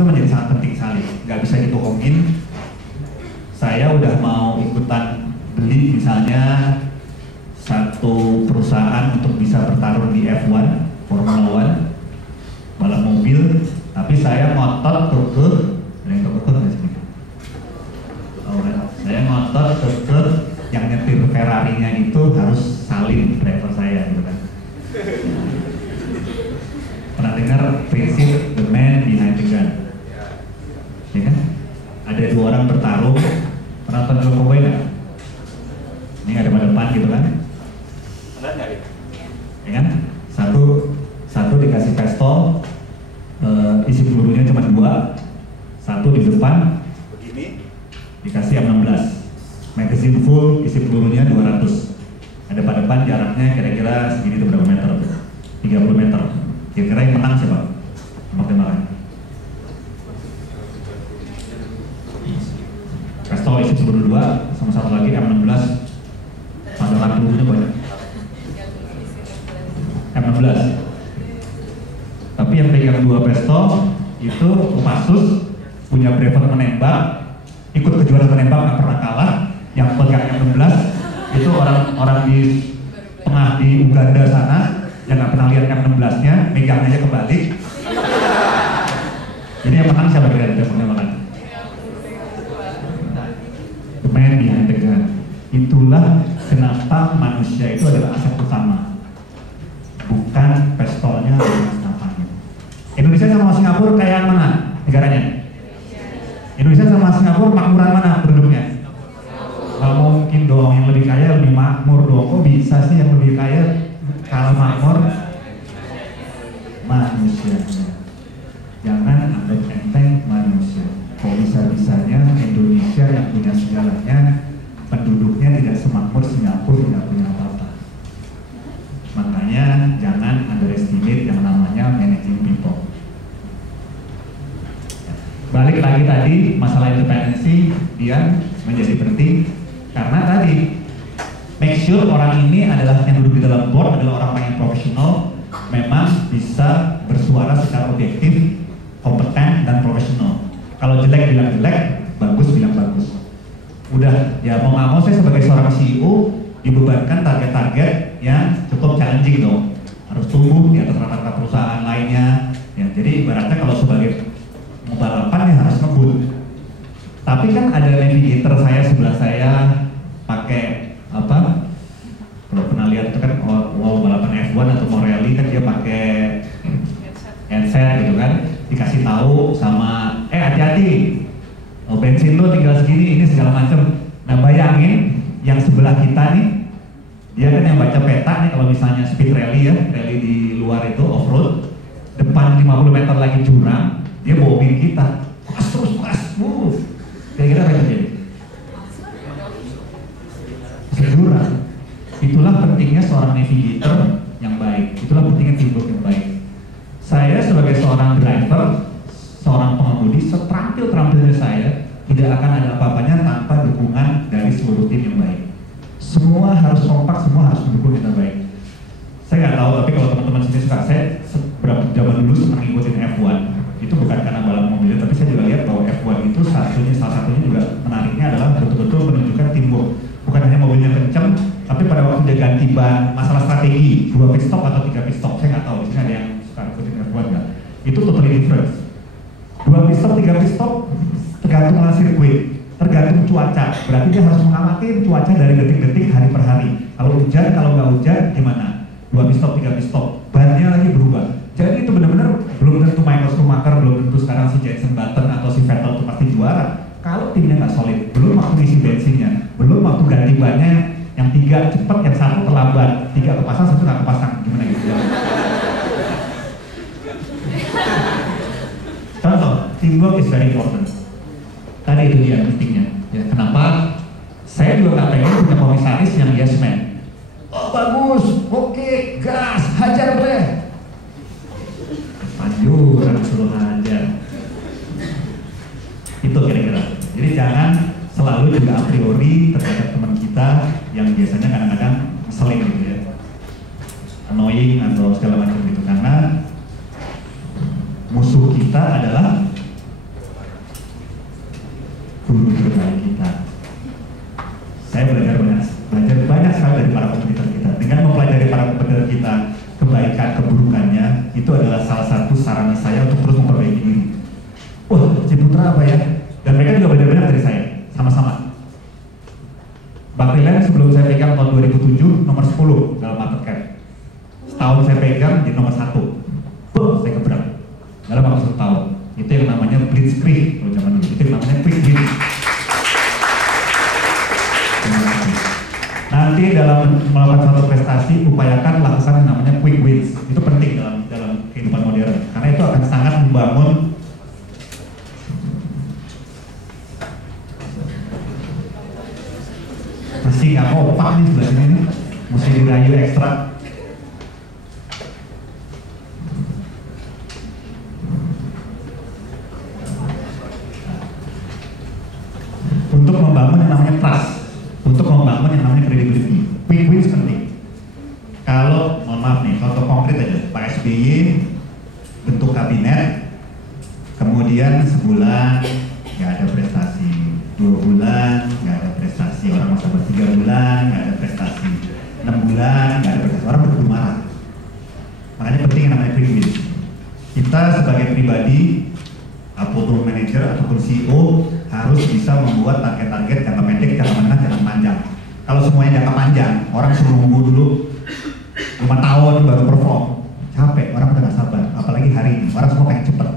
itu menjadi sangat penting sekali, nggak bisa dibohongin. Saya udah mau ikutan beli misalnya satu perusahaan untuk bisa bertarung di F1, Formula One, balap mobil, tapi saya ngotot ke ada yang ke nggak sih? Saya ngotot ke yang nyetir Ferrari-nya itu harus salin driver saya gitu kan. Pernah dengar prinsip the man behind the gun? Ya kan? Ada dua orang bertarung, pernah nonton film cowboy nggak? Ini ada pada depan gitu kan? Benar nggak ya? Ya kan? Satu dikasih pistol, isi pelurunya cuma 2, satu di depan Begini. dikasih M16, magazine full, isi pelurunya 200. Ada pada depan jaraknya kira-kira segini itu berapa meter? 30 meter. Kira-kira yang menang siapa? Nomor tembakan. Pistol isi peluru 2 sama satu lagi M16. Padaran pelurunya banyak. M16. Tapi yang pegang 2 pistol itu Kopassus, punya brevet menembak, ikut kejuaraan menembak nggak pernah kalah. Yang pegang M16 itu orang di tengah di Uganda sana yang nggak pernah lihat M16-nya, megang aja kebalik. Jadi yang menang siapa kira-kira yang menang? The man behind the gun. Itulah kenapa manusia itu adalah aset utama, bukan pistolnya atau senjatanya. Indonesia sama Singapura kayak mana negaranya? Indonesia sama Singapura makmuran mana penduduknya? Gak mungkin dong, yang lebih kaya lebih makmur dong. Kok bisa sih yang lebih kaya kalah makmur? Manusianya. Jangan anggap enteng manusia. Kok bisa-bisanya Indonesia yang punya segalanya, penduduknya tidak semakmur Singapura, tidak punya apa-apa. Makanya jangan underestimate yang namanya managing people. Balik lagi tadi, masalah independensi dia menjadi penting karena tadi make sure orang ini adalah yang duduk di dalam board adalah orang-orang yang profesional, memang bisa bersuara secara objektif, kompeten dan profesional. Kalau jelek bilang jelek, bagus bilang bagus. Udah, ya mau nggak mau saya sebagai seorang CEO dibebankan target-target yang cukup challenging dong. Harus tumbuh di atas rata-rata perusahaan lainnya. Ya, jadi ibaratnya kalau sebagai balapan ya harus ngebut. Tapi kan ada navigator saya sebelah saya pakai apa? Kalau pernah lihat itu kan mau balapan F1 atau mau rally kan dia pakai headset gitu kan, dikasih tahu sama hati-hati, bensin lo tinggal segini ini segala macam. Nah bayangin yang sebelah kita nih, dia kan yang baca peta nih kalau misalnya speed rally ya, rally di luar itu off road, depan 50 meter lagi jurang, dia bawangin kita, terus move. Kira-kira apa yang terjadi? Jurang. Itulah pentingnya seorang navigator yang baik. Itulah pentingnya teamwork yang baik. Saya sebagai seorang driver, seorang pengemudi, seterampil-terampilnya saya tidak akan ada apa-apanya tanpa dukungan dari seluruh tim yang baik. Semua harus kompak, semua harus mendukung kita baik. Saya nggak tahu, tapi kalau teman-teman sini suka, saya beberapa zaman dulu senang ngikutin F1. Itu bukan karena balap mobilnya, tapi saya juga lihat bahwa F1 itu salah satunya juga menariknya adalah betul-betul menunjukkan teamwork. Bukan hanya mobilnya kencang, tapi pada waktu dia ganti ban, masalah strategi, 2 pit stop atau 3 pit stop, saya nggak tahu. Di sini ada yang suka ikutin F1 nggak? Itu totally different. 2 pit stop, 3 pit stop, tergantung dengan sirkuit, tergantung cuaca. Berarti dia harus mengamati cuaca dari detik-detik hari per hari. Kalau hujan, kalau nggak hujan, gimana? 2 pit stop, 3 pit stop, bannya lagi berubah. Jadi itu benar-benar belum tentu Michael Schumacher, belum tentu sekarang si Jenson Button atau si Vettel itu pasti juara. Kalau timnya nggak solid, belum waktu isi bensinnya, belum waktu ganti bannya, yang 3 cepat, yang 1 terlambat, 3 kepasang, 1 nggak kepasang, gimana gitu ya? Contoh, teamwork is very important. Tadi itu dia pentingnya. Ya, kenapa? Saya juga nggak pengen punya komisaris yang yes man. Oh bagus, oke, gas, hajar boleh. Panjuran suruh hajar. Itu kira-kira. Jadi jangan selalu juga a priori terhadap teman kita yang biasanya kadang-kadang ngeselin gitu ya, annoying atau segala macam gitu, karena musuh kita adalah guru terbaik kita. Saya belajar banyak sekali dari para kompetitor kita. Dengan mempelajari para kompetitor kita, kebaikan, keburukannya, itu adalah salah satu sarana saya untuk terus memperbaiki diri. Wah, Ciputra apa ya? Dan mereka juga belajar banyak dari saya, sama-sama. Bakrilen sebelum saya pegang tahun 2007 nomor 10 dalam market cap. Setahun saya pegang di nomor 1. Saya keberang dalam waktu 1 tahun. Itu yang namanya blitzkrieg kalau zaman dulu. Itu yang namanya quick win. Nanti dalam melakukan suatu prestasi, upayakan lakukan yang namanya quick wins. Itu penting dalam kehidupan modern, karena itu akan sangat membangun masih nggak kompak nih sebelah sini nih, mesti dirayu ekstra. Untuk membangun yang namanya trust, untuk membangun yang namanya credibility, quick wins penting. Kalau, mohon maaf nih, contoh konkret aja, Pak SBY bentuk kabinet, kemudian sebulan nggak ada prestasi, 2 bulan nggak ada prestasi, orang masa 3 bulan nggak ada prestasi, 6 bulan nggak ada prestasi, orang berburu marah. Makanya penting yang namanya quick wins. Kita sebagai pribadi, apapun manajer ataupun CEO, harus bisa membuat target-target jangka pendek, jangka menengah, jangka panjang. Kalau semuanya jangka panjang, orang suruh nunggu dulu 5 tahun baru perform, capek, orang udah gak sabar. Apalagi hari ini, orang semua pengen cepet.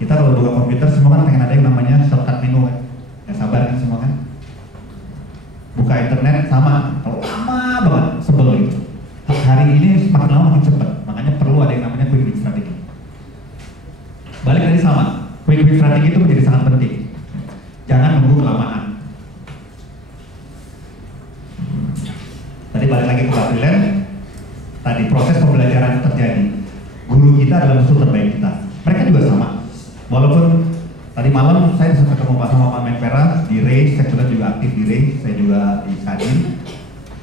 Kita kalau buka komputer, semua kan pengen ada yang namanya shortcut menu kan. Gak sabar kan semua kan. Buka internet sama, kalau lama banget, sebel gitu. Hari ini makin lama makin cepet, makanya perlu ada yang namanya quick win strategi. Balik tadi sama, quick win strategi itu menjadi sangat penting. Jangan nunggu kelamaan. Tadi balik lagi ke Bakrilen, tadi proses pembelajaran terjadi. Guru kita adalah musuh terbaik kita. Mereka juga sama. Walaupun tadi malam saya bisa ketemu sama Pak Menpora di RAI, saya juga aktif di RAI, saya juga di Kadin.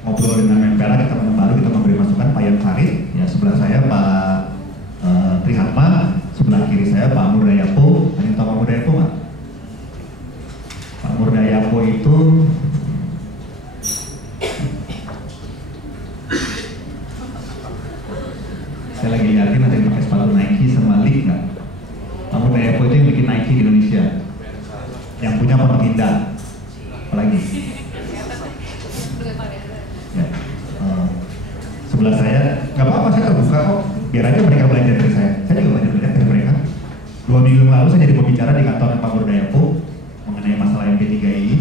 Ngobrol dengan Menpora, kita baru kita memberi masukan Pak Yan Farid, ya sebelah saya Pak Trihatma, sebelah kiri saya Pak Murdayapo. Ada yang tahu Pak Murdayapo nggak? Pak Murdayapo itu saya lagi yakin ada yang pakai sepatu Nike sama Lee nggak? Pak Murdayapo itu yang bikin Nike di Indonesia, yang punya Pondok Indah. Apalagi? Ya. Sebelah saya, nggak apa-apa, saya terbuka kok. Biar aja mereka belajar dari saya. Saya juga belajar dari mereka. 2 minggu lalu saya jadi pembicara di kantor Pak Murdayapo mengenai masalah MP3I,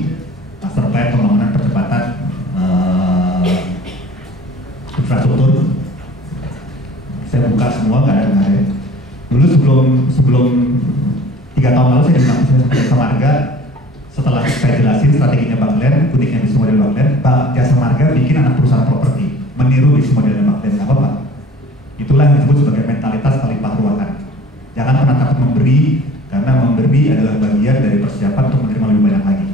master plan pembangunan percepatan infrastruktur. Saya buka semua, nggak ada. Dulu sebelum 3 tahun lalu saya dibilang saya Jasa Marga. Setelah saya jelasin strateginya Bakrilen, uniknya bisnis model Bakrilen, Jasa Marga bikin anak perusahaan properti meniru bisnis modelnya Bakrilen. Apa Pak? Itulah yang disebut sebagai mentalitas khalifah ruahan. Jangan pernah takut memberi, karena memberi adalah bagian dari persiapan untuk menerima lebih banyak lagi.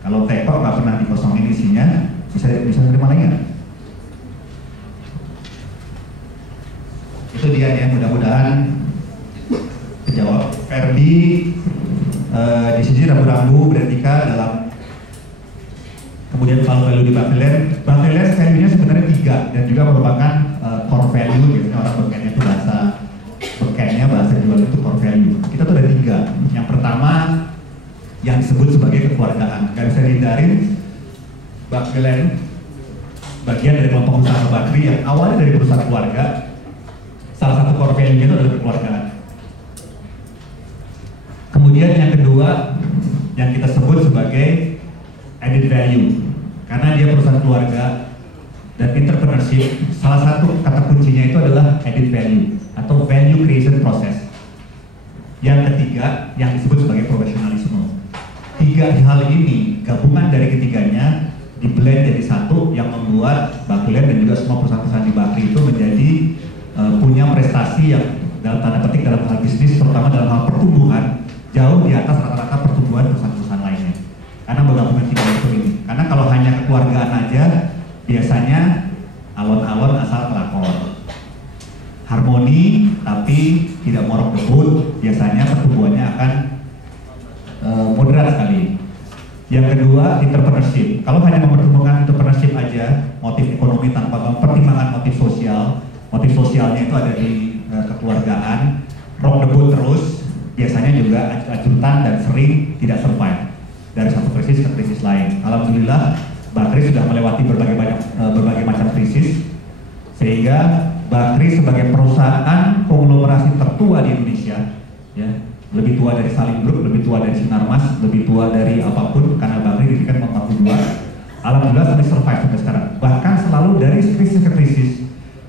Kalau teko nggak pernah dikosongin isinya, bisa menerima lagi nggak? Itu dia ya, mudah-mudahan kejawab. Ferdi di sini rambu-rambu beretika dalam kemudian value di Bakrilen. Bakrilen value-nya sebenarnya 3 dan juga merupakan core value. Biasanya orang bekennya itu bahasa jual itu core value. Kita tuh ada 3. Yang pertama yang disebut sebagai kekeluargaan. Gak bisa dihindarin, Bakrilen bagian dari kelompok usaha Bakri yang awalnya dari perusahaan keluarga. Salah satu core value itu adalah kekeluargaan. Kemudian yang kedua yang kita sebut sebagai added value, karena dia perusahaan keluarga dan entrepreneurship, salah satu kata kuncinya itu adalah added value atau value creation process. Yang ketiga yang disebut sebagai profesionalisme. 3 hal ini, gabungan dari ketiganya di blend jadi satu yang membuat Bakrilen dan juga semua perusahaan-perusahaan di Bakri itu menjadi punya prestasi yang dalam tanda petik dalam hal bisnis, terutama dalam hal pertumbuhan, jauh di atas rata-rata pertumbuhan perusahaan-perusahaan lainnya. Karena bergabungan 3 unsur ini. Karena kalau hanya kekeluargaan aja, biasanya alon-alon asal kelakon. Harmoni tapi tidak morok debut, biasanya pertumbuhannya akan moderat sekali. Yang kedua, entrepreneurship. Kalau hanya mempertemukan entrepreneurship aja, motif ekonomi tanpa mempertimbangkan motif sosial, motif sosialnya itu ada di kekeluargaan, rock the boat terus, biasanya juga ajutan dan sering tidak survive dari satu krisis ke krisis lain. Alhamdulillah, Bakri sudah melewati berbagai macam krisis, sehingga Bakri sebagai perusahaan konglomerasi tertua di Indonesia, ya, lebih tua dari Salim Group, lebih tua dari Sinarmas, lebih tua dari apapun, karena Bakri didirikan tahun 42. Alhamdulillah sampai survive sampai sekarang. Bahkan selalu dari krisis ke krisis,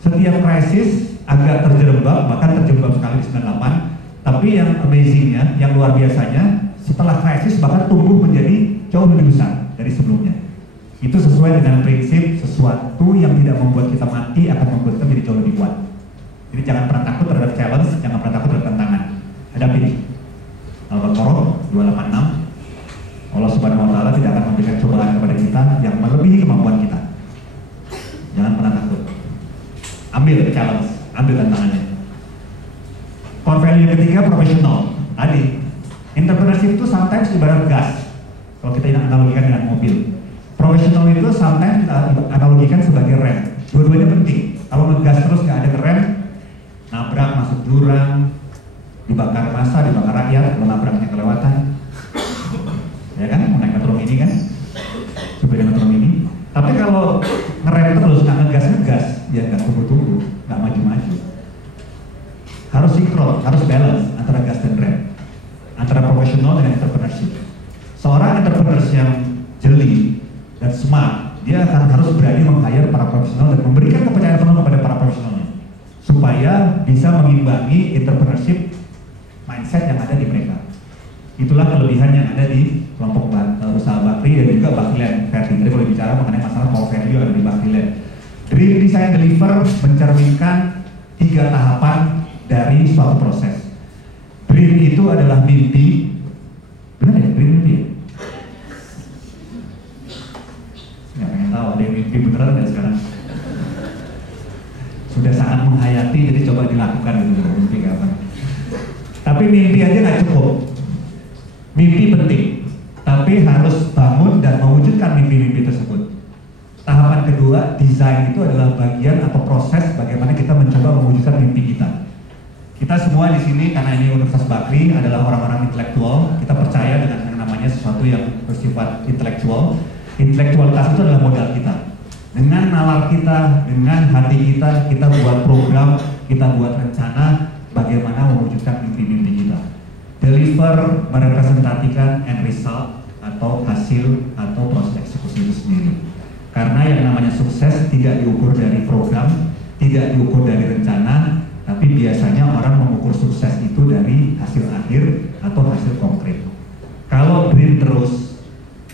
setiap krisis agak terjerembab, bahkan terjerembab sekali di 98. Tapi yang amazingnya, yang luar biasanya, setelah krisis bahkan tumbuh menjadi jauh lebih besar dari sebelumnya. Itu sesuai dengan prinsip sesuatu yang tidak membuat kita mati akan membuat kita menjadi jauh lebih kuat. Jadi jangan pernah takut terhadap challenge, jangan pernah takut terhadap tantangan. Hadapi. Al-Baqarah 286. Allah Subhanahu wa taala tidak akan memberikan cobaan kepada kita yang melebihi kemampuan kita. Jangan pernah takut. Ambil challenge, ambil tantangannya. Core value yang ketiga, profesional. Tadi, entrepreneurship itu sometimes ibarat gas. Kalau kita analogikan dengan mobil. Profesional itu sometimes kita analogikan sebagai rem. Dua-duanya penting. Kalau ngegas terus nggak ada rem, nabrak masuk jurang, dibakar massa, dibakar rakyat, kalau nabraknya kelewatan. Ya kan, mau naik metro mini kan? Supir metro mini. Tapi kalau ngerem terus, nggak ngegas, ya nggak tunggu-tunggu, nggak maju-maju. Harus sinkron, harus balance antara gas dan rem, antara profesional dengan entrepreneurship. Seorang entrepreneur yang jeli dan smart, dia akan harus berani meng-hire para profesional dan memberikan kepercayaan penuh kepada para profesionalnya, supaya bisa mengimbangi entrepreneurship mindset yang ada di mereka. Itulah kelebihan yang ada di kelompok usaha Bakri dan juga Bakriland. Jadi kalau bicara mengenai masalah core value yang ada di Bakriland, Dream Design Deliver mencerminkan 3 tahapan dari suatu proses. Dream itu adalah mimpi. Benar ya? Dream mimpi ya? Nggak pengen tahu ada yang mimpi beneran nggak sekarang? Sudah sangat menghayati, jadi coba dilakukan gitu, mimpi kapan. Tapi mimpi aja nggak cukup. Mimpi penting, tapi harus bangun dan mewujudkan mimpi-mimpi tersebut. Tahapan kedua, desain itu adalah bagian atau proses bagaimana kita mencoba mewujudkan mimpi kita. Kita semua di sini, karena ini Universitas Bakri adalah orang-orang intelektual, kita percaya dengan yang namanya sesuatu yang bersifat intelektual. Intelektualitas itu adalah modal kita. Dengan nalar kita, dengan hati kita, kita buat program, kita buat rencana bagaimana mewujudkan mimpi-mimpi kita. Deliver merepresentasikan end result atau hasil atau proses eksekusi itu sendiri. Karena yang namanya sukses tidak diukur dari program, tidak diukur dari rencana, tapi biasanya orang mengukur sukses itu dari hasil akhir atau hasil konkret. Kalau dream terus,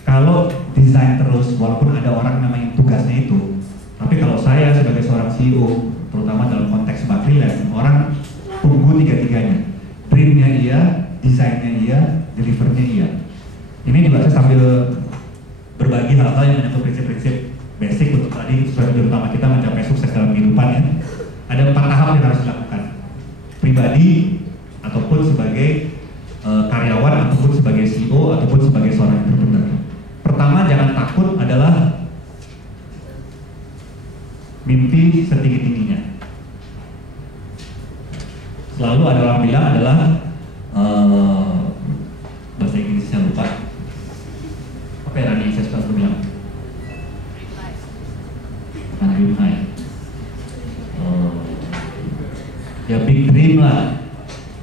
kalau desain terus, walaupun ada orang namanya tugasnya itu, tapi kalau saya sebagai seorang CEO, terutama dalam konteks Bakriland, orang tunggu tiga-tiganya. Dreamnya iya, desainnya iya, delivernya iya. Ini juga saya sambil berbagi hal-hal yang menyangkut prinsip-prinsip basic untuk tadi tujuan utama kita mencapai sukses dalam kehidupan ya. Ada 4 tahap yang harus dilakukan. Pribadi, ataupun sebagai karyawan, ataupun sebagai CEO, ataupun sebagai seorang entrepreneur. Pertama, jangan takut adalah mimpi setinggi-tingginya. Selalu ada orang bilang adalah bahasa Inggrisnya lupa. Apa ya Rani saya selalu bilang? Dream high. Ya big dream lah,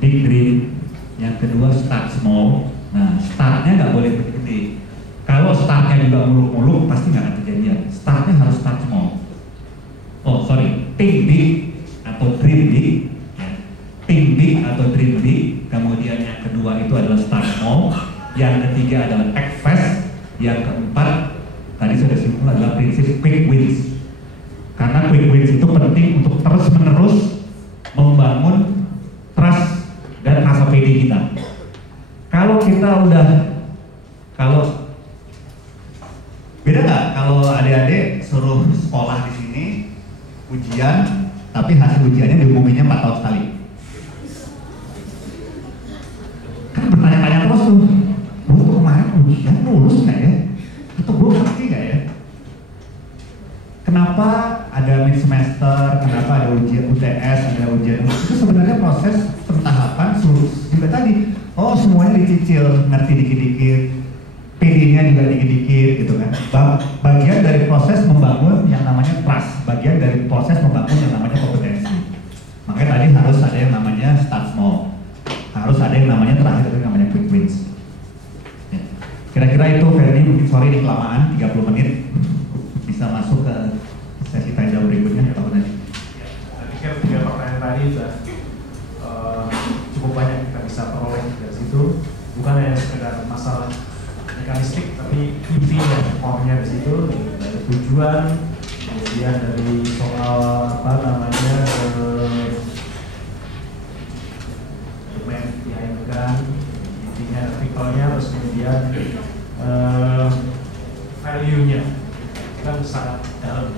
big dream. Yang kedua start small. Nah startnya nggak boleh gede. Kalau startnya juga muluk-muluk pasti nggak akan kejadian. Startnya harus start small. Oh sorry, think big atau dream big. Think big atau dream big. Kemudian yang kedua itu adalah start small. Yang ketiga adalah act fast. Yang keempat tadi sudah disinggung adalah prinsip quick wins. Karena quick wins itu penting untuk terus menerus membangun trust dan rasa pede kita. Kalau kita udah, kalau beda nggak kalau adik-adik suruh sekolah di sini ujian, tapi hasil ujiannya diumuminnya 4 tahun sekali. Kan bertanya-tanya terus tuh, kemarin ujian lulus nggak ya? mid semester, kenapa ada ujian UTS, ada ujian itu sebenarnya proses pentahapan juga tadi. Oh semuanya dicicil, ngerti dikit-dikit, PD-nya juga dikit-dikit gitu kan. Bagian dari proses membangun yang namanya trust, bagian dari proses membangun yang namanya kompetensi. Makanya tadi harus ada yang namanya start small, harus ada yang namanya terakhir itu namanya quick wins. Ya. Kira-kira itu Ferdi, mungkin sorry ini kelamaan 30 menit, bisa masuk ke sesi tanya jawab berikutnya Pak Gunadi. Saya pikir 3 pertanyaan tadi sudah cukup banyak kita bisa peroleh dari situ, bukan hanya sekedar masalah mekanistik, tapi intinya, core-nya di situ, dari tujuan, kemudian dari soal apa namanya domain diinginkan, intinya artikelnya, terus kemudian value-nya kan sangat dalam.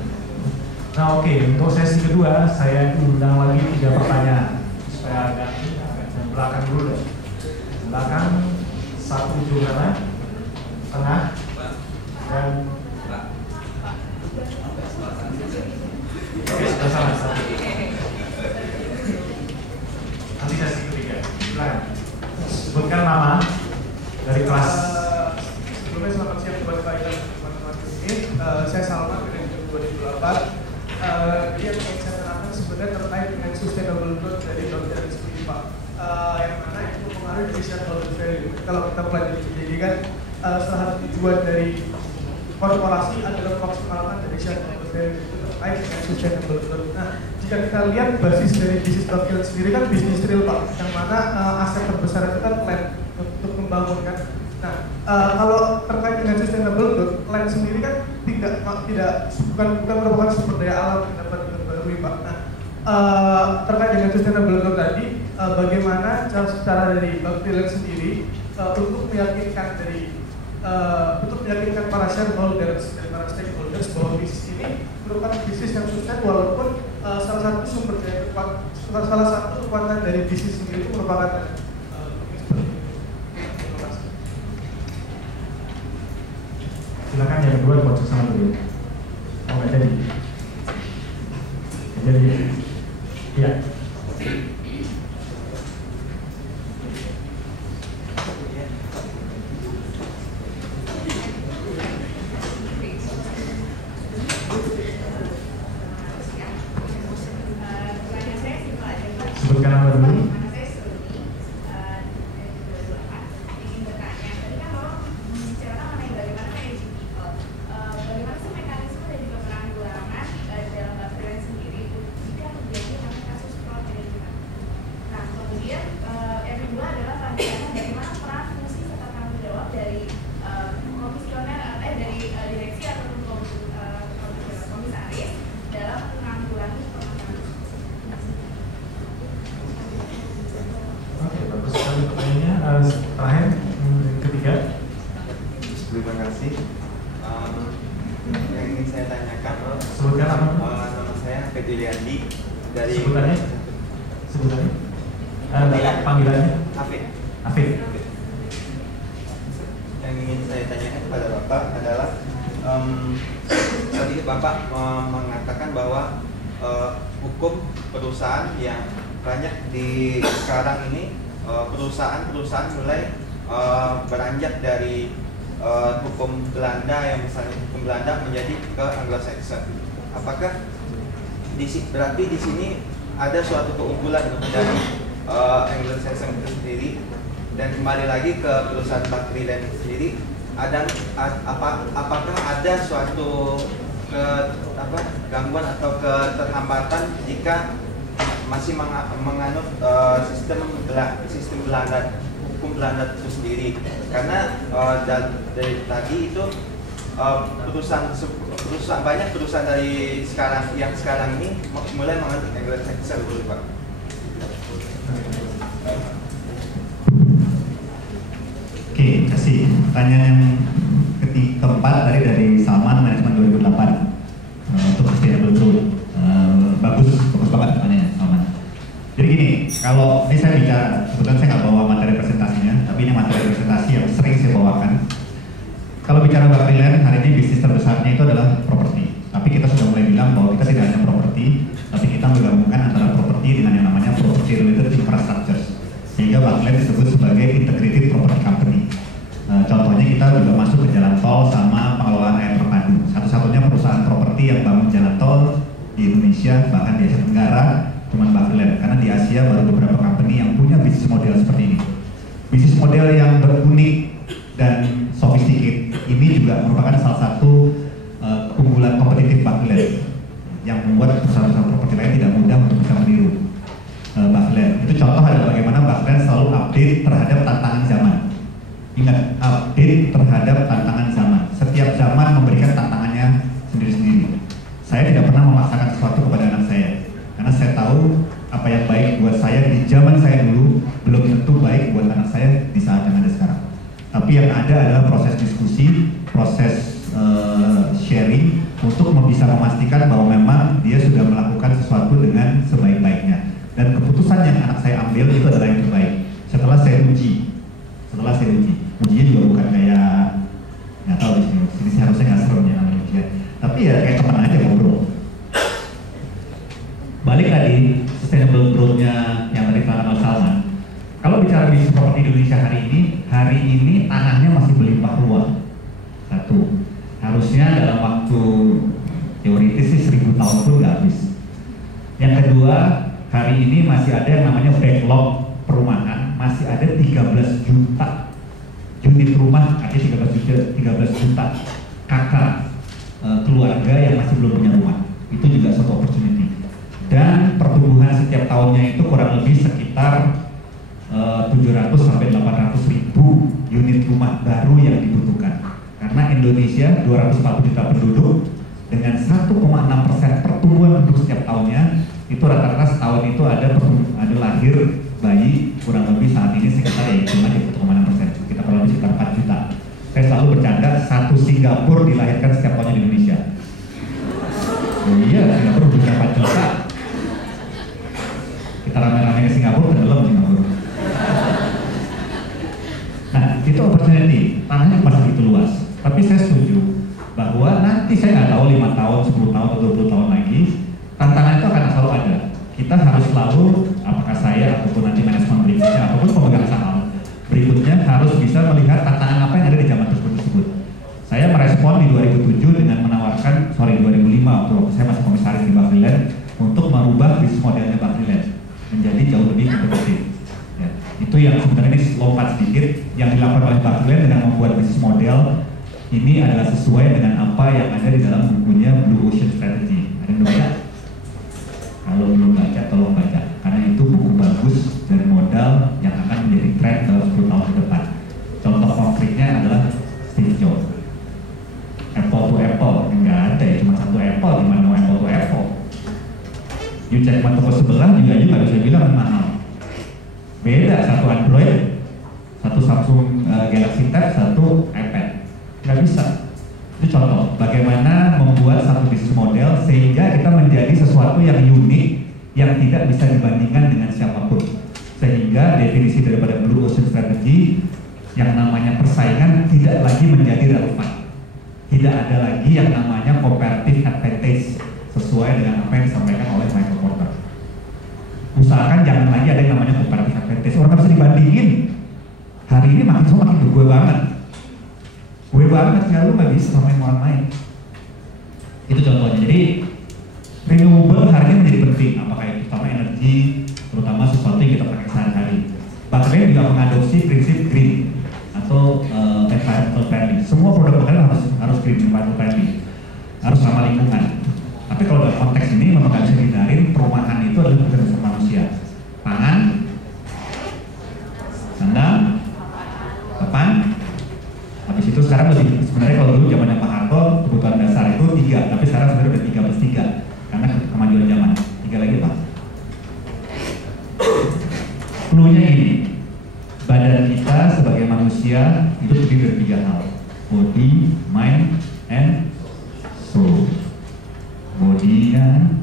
Nah oke, untuk sesi kedua saya undang lagi 3 pertanyaan supaya agak yang belakang dulu deh. Belakang, satu ujung kanan, tengah, dan oke, sudah salah satu. Nanti sesi ketiga. Silakan. Sebutkan nama dari kelas. Sebelumnya selamat siang kepada Pak Ilham teman-teman ini. Saya Salman dari 2008. Jadi yang ingin saya terangkan sebenarnya terkait dengan sustainable growth dari Dr. sendiri Pak. Yang mana itu mempengaruhi dari shareholder value. Kalau kita pelajari jadi kan salah satu tujuan dari korporasi adalah memaksimalkan dari shareholder value itu terkait dengan sustainable growth. Nah, jika kita lihat basis dari bisnis Dr. sendiri kan bisnis real Pak, yang mana aset terbesar itu kan plan untuk membangun kan. Nah, kalau terkait dengan sustainable growth, land sendiri kan bukan merupakan sumber daya alam yang dapat diperbarui Pak. Nah, terkait dengan sustainable growth tadi, bagaimana cara dari Bakti sendiri untuk meyakinkan para shareholders dan para stakeholders bahwa bisnis ini merupakan bisnis yang sukses walaupun salah satu kekuatan dari bisnis sendiri itu merupakan silakan yang kedua buat sama dulu. Oh nggak jadi. Nggak jadi. Iya. Sebutkan nama dulu. Terakhir, ketiga. Terima kasih. Yang ingin saya tanyakan, sebutkan nama. Nama saya Fetiliandi dari. Sebutannya. Panggilannya. Afif. Yang ingin saya tanyakan kepada Bapak adalah tadi Bapak mengatakan bahwa hukum perusahaan yang banyak di sekarang ini perusahaan mulai beranjak dari hukum Belanda yang misalnya hukum Belanda menjadi ke Anglo-Saxon. Apakah berarti di sini ada suatu keunggulan dari Anglo-Saxon itu sendiri, dan kembali lagi ke perusahaan Bakti sendiri, apakah ada suatu gangguan atau keterhambatan jika masih menganut sistem Belanda, hukum Belanda itu sendiri, karena dari tadi itu banyak perusahaan dari sekarang ini mulai menganut Anglo-Saxon dulu Pak. Oke, kasih pertanyaan yang keempat dari Salman, manajemen 2008 untuk sustainable growth. Bagus banget pertanyaannya Salman. Jadi gini, kalau ini saya bicara, sebetulnya saya nggak bawa materi presentasinya, tapi ini materi presentasi yang sering saya bawakan. Kalau bicara Bakti hari ini bisnis terbesarnya itu adalah properti. Tapi kita sudah mulai bilang bahwa kita tidak hanya properti, tapi kita menggabungkan antara properti dengan yang namanya property related infrastructure. Sehingga Buckland disebut sebagai integrated property company. Contohnya kita juga masuk ke jalan tol sama pengelolaan air terpadu. Satu-satunya perusahaan properti yang bangun jalan tol di Indonesia, bahkan di Asia Tenggara, cuma Buckland. Karena di Asia baru beberapa company yang punya bisnis model seperti ini. Bisnis model yang berunik dan sophisticated ini juga merupakan salah satu keunggulan kompetitif Buckland yang membuat perusahaan-perusahaan properti lain tidak mudah untuk bisa meniru Buckland. Itu contoh ada bagaimana Buckland selalu update terhadap tantangan zaman. Ingat, update terhadap tantangan zaman. Setiap zaman memberikan tantangannya sendiri-sendiri. Saya tidak pernah memaksakan sesuatu kepada anak saya, karena saya tahu apa yang baik buat saya di zaman saya dulu belum tentu baik buat anak saya di saat yang ada sekarang. Tapi yang ada adalah proses diskusi, proses sharing untuk bisa memastikan bahwa memang dia sudah melakukan sesuatu dengan sebaik-baiknya. Dan keputusan yang anak saya ambil itu adalah yang terbaik. Setelah saya uji, ujinya juga bukan kayak nggak tahu di sini harusnya nggak serem ya namanya ujian. Tapi ya kayak teman aja ngobrol. Balik tadi sustainable growth-nya yang tadi Pak Salman. Kalau bicara bisnis properti Indonesia hari ini tanahnya masih berlimpah ruah. Satu, harusnya dalam waktu teoritis sih 1000 tahun pun nggak habis. Yang kedua, hari ini masih ada yang namanya backlog perumahan, masih ada 13 juta unit rumah, artinya 13 juta kakak keluarga yang masih belum punya rumah. Itu juga suatu opportunity. Dan pertumbuhan setiap tahunnya itu kurang lebih sekitar 700 sampai 800 ribu unit rumah baru yang dibutuhkan. Karena Indonesia 240 juta penduduk dengan 1,6% pertumbuhan penduduk setiap tahunnya, itu rata-rata setahun itu ada lahir bayi kurang lebih saat ini sekitar ya cuma 1,6%. Kita kurang lebih sekitar 4 juta. Saya selalu bercanda, satu Singapura dilahirkan setiap tahunnya di Indonesia. Oh iya, Singapura bukan 4 juta. Kita rame-rame ke Singapura, tenggelam Singapura. Nah, itu opportunity. Tanahnya masih begitu luas. Tapi saya setuju bahwa nanti saya nggak tahu 5 tahun, 10 tahun, atau 20 tahun lagi, tantangan itu akan selalu ada. Kita harus selalu, apakah saya ataupun nanti manajemen berikutnya, ataupun pemegang saham berikutnya harus bisa melihat tantangan apa yang ada di zaman tersebut. Saya merespon di 2007 dengan menawarkan, 2005 waktu saya masih komisaris di Buckland, untuk merubah bisnis modelnya Buckland menjadi jauh lebih kompetitif. Ya, itu yang sebenarnya ini lompat sedikit yang dilakukan oleh Buckland dengan membuat bisnis model ini adalah sesuai dengan apa yang ada di dalam bukunya Blue Ocean Strategy. Ada yang baca? Kalau belum baca, tolong baca. Karena itu buku bagus dan modal yang akan menjadi tren dalam 10 tahun ke depan. Contoh konkretnya adalah Steve Jobs. Apple to Apple, enggak ada ya, cuma satu Apple, gimana mau Apple to Apple? You cek toko sebelah juga nggak bisa bilang mahal. Beda, satu Android, satu Samsung Galaxy Tab, satu iPad. Nggak bisa. Itu contoh bagaimana membuat satu bisnis model sehingga kita menjadi sesuatu yang unik yang tidak bisa dibandingkan dengan siapapun. Sehingga definisi daripada Blue Ocean Strategy yang namanya persaingan tidak lagi menjadi relevan. Tidak ada lagi yang namanya comparative advantage sesuai dengan apa yang disampaikan oleh Michael Porter. Usahakan jangan lagi ada yang namanya comparative advantage. Orang nggak bisa dibandingin. Hari ini makin gue banget. Gue banget, ya lu nggak bisa sama yang orang lain. Itu contohnya. Jadi renewable hari ini menjadi penting. Apakah itu terutama energi, terutama sesuatu yang kita pakai sehari-hari. Buckland juga mengadopsi prinsip green atau environmental friendly. Semua produk Buckland harus green, environmental friendly, harus ramah lingkungan. Tapi kalau dalam konteks ini memang nggak bisa dihindarin perumahan itu adalah bukan urusan manusia. Pangan, sandang, papan. Habis itu sekarang lebih, sebenarnya kalau dulu zamannya Pak Harto kebutuhan dasar itu 3, tapi sekarang sebenarnya udah 3+3 karena kemajuan zaman. 3 lagi Pak. Cluenya ini, badan kita sebagai manusia itu terdiri dari 3 hal: body, mind, and soul. Body-nya,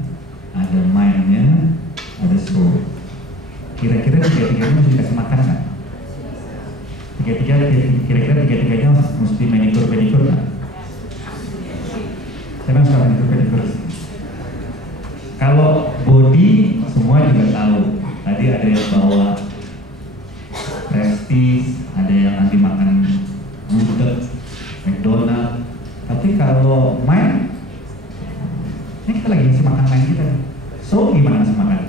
ada mind-nya, ada soul. Kira-kira 3-3-nya mesti dikasih makan nggak? Kira-kira 3-3-nya mesti pedikur nggak? Karena sekarang itu pedikurs. Kalau body semua juga tahu. Tadi ada yang bawa Prestige, ada yang nanti makan gudeg, McDonald. Tapi kalau main, ini kita lagi ngasih makan main kita. So gimana ngasih makan?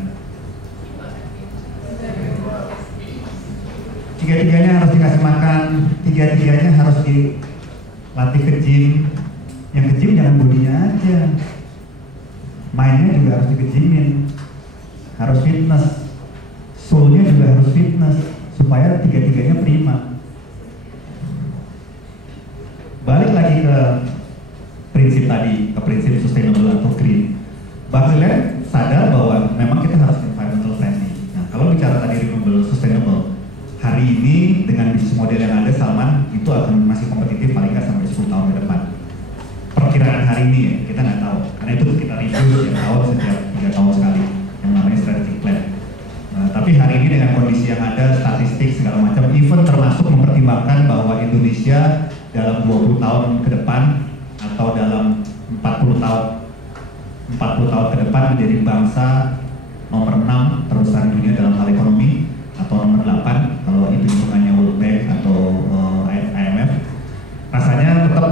Tiga-tiganya harus dikasih makan, tiga-tiganya harus dilatih ke gym. Yang ke gym jangan bodinya aja, mainnya juga harus dikejimin, harus fitness, soulnya juga harus fitness, supaya tiga-tiganya prima. Balik lagi ke prinsip tadi, ke prinsip sustainable atau green. Bahlil sadar bahwa memang kita harus environmental friendly. Nah, kalau bicara tadi renewable, sustainable, hari ini dengan bisnis model yang ada, Salman itu akan masih kompetitif paling nggak sampai 10 tahun ke depan. Perkiraan hari ini ya, kita nggak tahu, karena itu kita review setiap tahun, setiap 3 tahun sekali, yang namanya strategic plan. Tapi hari ini dengan kondisi yang ada, statistik segala macam, even termasuk mempertimbangkan bahwa Indonesia dalam 20 tahun ke depan atau dalam 40 tahun ke depan menjadi bangsa nomor 6 terbesar di dunia dalam hal ekonomi, atau nomor 8 kalau itu hitungannya World Bank atau IMF. Rasanya tetap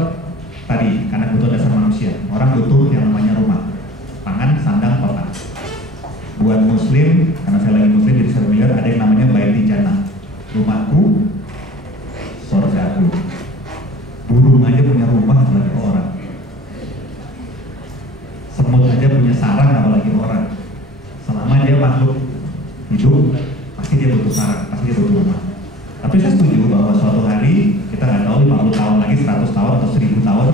tadi, karena butuh dasar manusia. Orang butuh yang namanya rumah, pangan, sandang, papan. Buat muslim, karena saya lagi muslim jadi saya bilang ada yang namanya baiti jannah, rumahku, surgaku. Burung aja punya rumah, apalagi orang. Semut aja punya sarang, apalagi orang. Selama dia makhluk hidup, pasti dia butuh sarang, pasti dia butuh rumah. Tapi saya setuju bahwa suatu hari, kita nggak tahu 50 tahun lagi, 100 tahun atau 1000 tahun,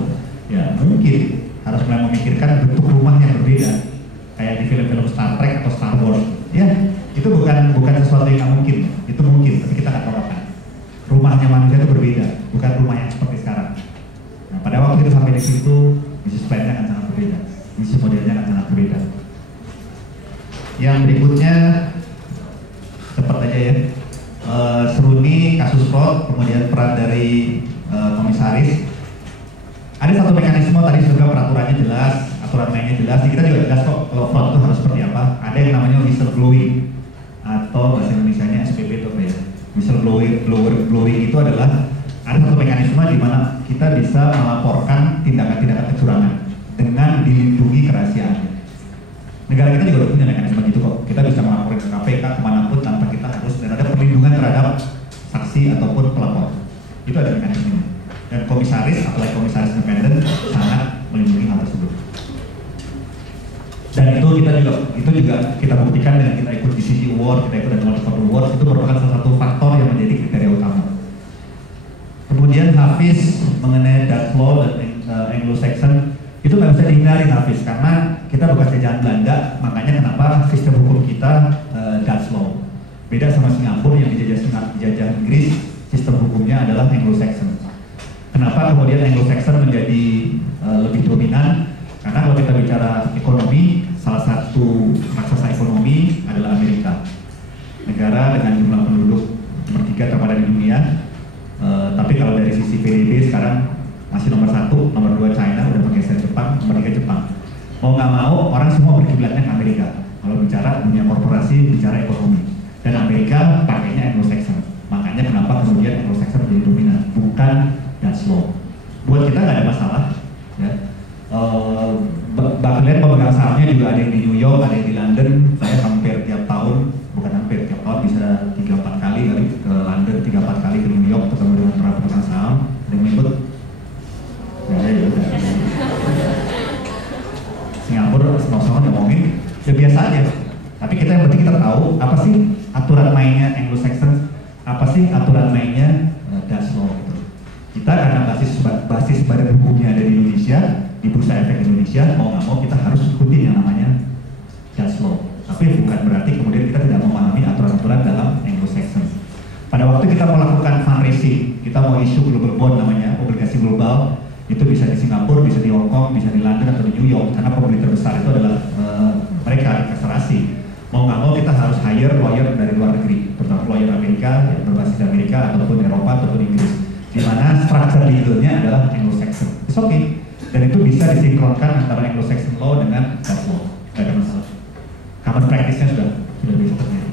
ya mungkin harus mulai memikirkan bentuk rumah yang berbeda. Kayak di film-film Star Trek atau Star Wars. Ya, itu bukan sesuatu yang nggak mungkin, itu mungkin, tapi kita nggak tahu apa. Rumahnya manusia itu berbeda, bukan rumah yang seperti sekarang. Nah, pada waktu kita sampai di situ, bisnis plan-nya akan sangat berbeda, bisnis modelnya akan sangat berbeda. Yang berikutnya, cepat aja ya. Seruni, kasus fraud, kemudian peran dari komisaris. Ada satu mekanisme tadi juga peraturannya jelas, aturan mainnya jelas. Kita juga jelas kok kalau fraud itu harus seperti apa. Ada yang namanya whistleblowing atau bahasa Indonesianya SPP itu apa ya? Whistleblowing itu adalah ada satu mekanisme di mana kita bisa melaporkan tindakan-tindakan kecurangan dengan dilindungi kerahasiaannya. Negara kita juga punya mekanisme gitu kok. Kita bisa melaporkan ke KPK kemanapun tanpa kita harus, dan ada perlindungan terhadap saksi ataupun pelapor. Itu ada mekanismenya. Dan komisaris, apalagi komisaris independen, sangat melindungi hal tersebut. Dan itu juga kita buktikan dengan kita ikut DCG Award, kita ikut National Award, itu merupakan salah satu faktor yang menjadi kriteria utama. Kemudian Hafiz mengenai Dutch law dan Anglo-Saxon, itu nggak bisa dihindari Hafiz, karena kita bekas jajahan Belanda, makanya kenapa sistem hukum kita Dutch law. Beda sama Singapura yang dijajah Inggris, sistem hukumnya adalah Anglo-Saxon. Kenapa kemudian Anglo-Saxon menjadi lebih dominan? Karena kalau kita bicara ekonomi, salah satu raksasa ekonomi adalah Amerika. Negara dengan jumlah penduduk nomor 3 terpadat di dunia. Tapi kalau dari sisi PDB sekarang masih nomor 1, nomor 2 China, udah menggeser Jepang, nomor 3 Jepang. Mau nggak mau orang semua berkiblatnya ke Amerika. Kalau bicara dunia korporasi, bicara ekonomi. Dan Amerika pakainya Anglo-Saxon. Makanya kenapa kemudian Anglo-Saxon menjadi dominan, bukan Dutch law. Buat kita nggak ada masalah. Ya. Bahkan pemegang sahamnya juga ada yang di New York, ada yang di London. Saya hampir tiap tahun, bukan hampir tiap tahun, bisa 3-4 kali ke London, 3-4 kali ke New York ketemu dengan para pemegang saham. Ada yang ikut? Ya. Singapura, sama-sama ngomongin, ya biasa aja. Tapi kita yang penting kita tahu apa sih aturan mainnya Anglo-Saxon, apa sih aturan mainnya Dutch law gitu. Kita karena basis badan hukumnya ada di Indonesia, di Bursa Efek Indonesia, mau nggak mau kita harus ikutin yang namanya Dutch law. Tapi bukan berarti kemudian kita tidak memahami aturan-aturan dalam Anglo-Saxon. Pada waktu kita melakukan fundraising, kita mau isu global bond namanya, obligasi global, itu bisa di Singapura, bisa di Hong Kong, bisa di London atau di New York, karena pembeli terbesar itu adalah mereka investasi. Mau nggak mau kita harus hire lawyer dari luar negeri, terutama lawyer Amerika yang berbasis di Amerika ataupun Eropa ataupun Inggris, di mana struktur legalnya adalah Anglo-Saxon. It's okay. Dan itu bisa disinkronkan antara Anglo-Saxon law dengan Dutch law, nggak ada masalah. Common practice-nya sudah bisa terjadi.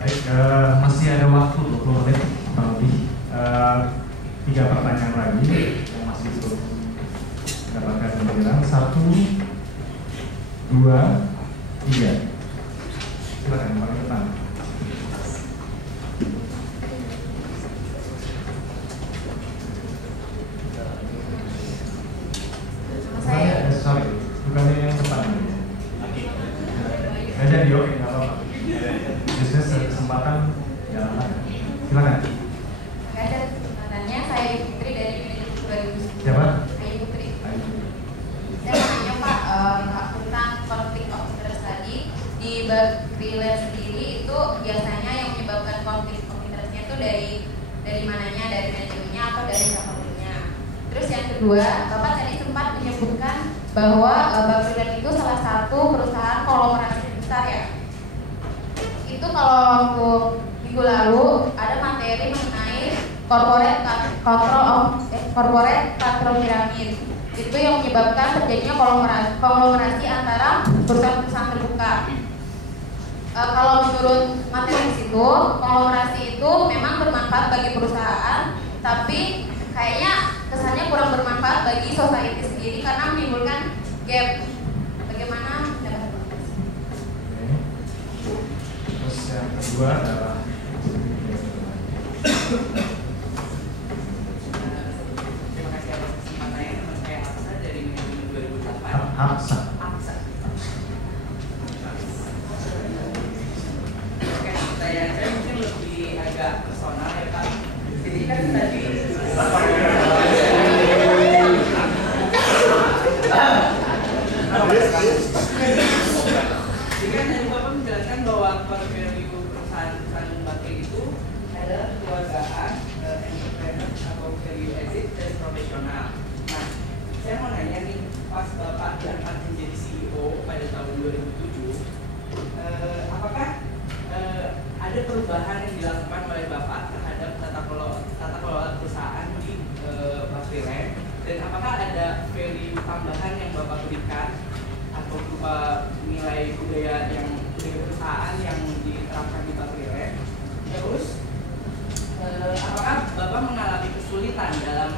Baik, masih ada waktu 20 menit kurang lebih. 3 pertanyaan lagi yang masih belum mendapatkan pembicaraan. 1, 2, 3. Silakan, paling depan. Sorry, bukannya yang depan. Nggak jadi, oke, nggak apa-apa. Biasanya kesempatan jalan aja. Silakan. Nggak ada kesempatannya, saya Ayu Putri dari manajemen 2000. Siapa? Ayu Putri. Ayo. Saya mau nanya Pak, tentang konflik of interest tadi di freelance sendiri itu biasanya yang menyebabkan konflik of interestnya itu dari mananya, dari manajemennya atau dari shareholdernya. Terus yang kedua, Bapak tadi sempat menyebutkan bahwa Bapilens itu salah satu perusahaan konglomerasi besar ya. Itu kalau waktu minggu lalu ada materi mengenai corporate control pyramid. Itu yang menyebabkan terjadinya konglomerasi antara perusahaan-perusahaan terbuka. Kalau menurut materi di situ, konglomerasi itu memang bermanfaat bagi perusahaan, tapi kayaknya kesannya kurang bermanfaat bagi society sendiri karena menimbulkan gap. Bagaimana pendapat Bapak? Terus yang kedua adalah terima kasih atas kesempatannya. Nama saya Aksa dari manajemen 2008. Aksa. Oke, pertanyaan saya mungkin lebih agak personal ya Pak. Jadi kan tadi Jika tadi Bapak menjelaskan bahwa core value perusahaan baterai itu adalah kekeluargaan, entrepreneur atau value added dan profesional. Nah, saya mau nanya nih, pas Bapak diangkat menjadi CEO pada tahun 2007, apakah ada perubahan yang dilakukan oleh Bapak terhadap tata kelola perusahaan di Bapilens, dan apakah ada value tambahan yang Bapak berikan atau berupa nilai budaya perusahaan yang diterapkan di Bapilens? Terus apakah Bapak mengalami kesulitan dalam